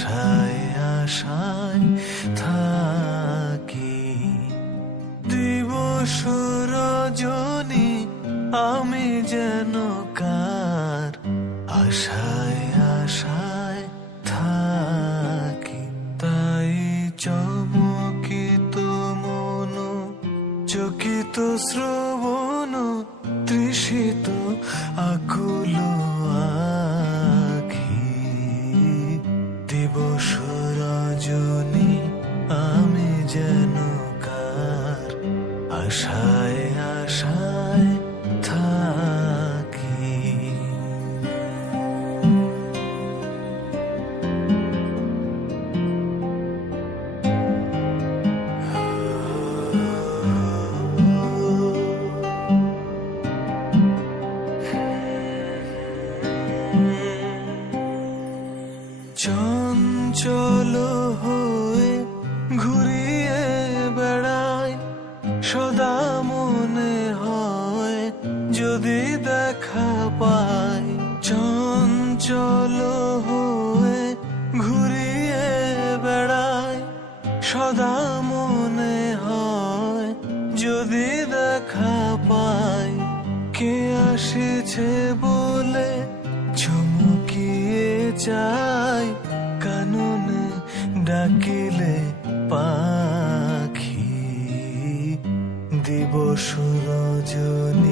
আশায় আশায় থাকি। দিবস রজনী আমি যেন কার আশায় আশায় থাকি। তাই চমকিত মন, চকিত শ্রবণ, তৃষিত আকুল আখি। দিবস রজনী আমি যেন কার আশায় আশায় থাকি। চঞ্চল হয়ে ঘুরিয়ে বেড়ায়, সদা মনে হয় যদি দেখা পাই। চঞ্চল হয়ে ঘুরিয়ে বেড়ায়, সদা মনে হয় যদি দেখা পাই। কে আসিছে বলে চমকিয়ে চাই, কাননে ডাকিলে পাখি। দিবস রজনী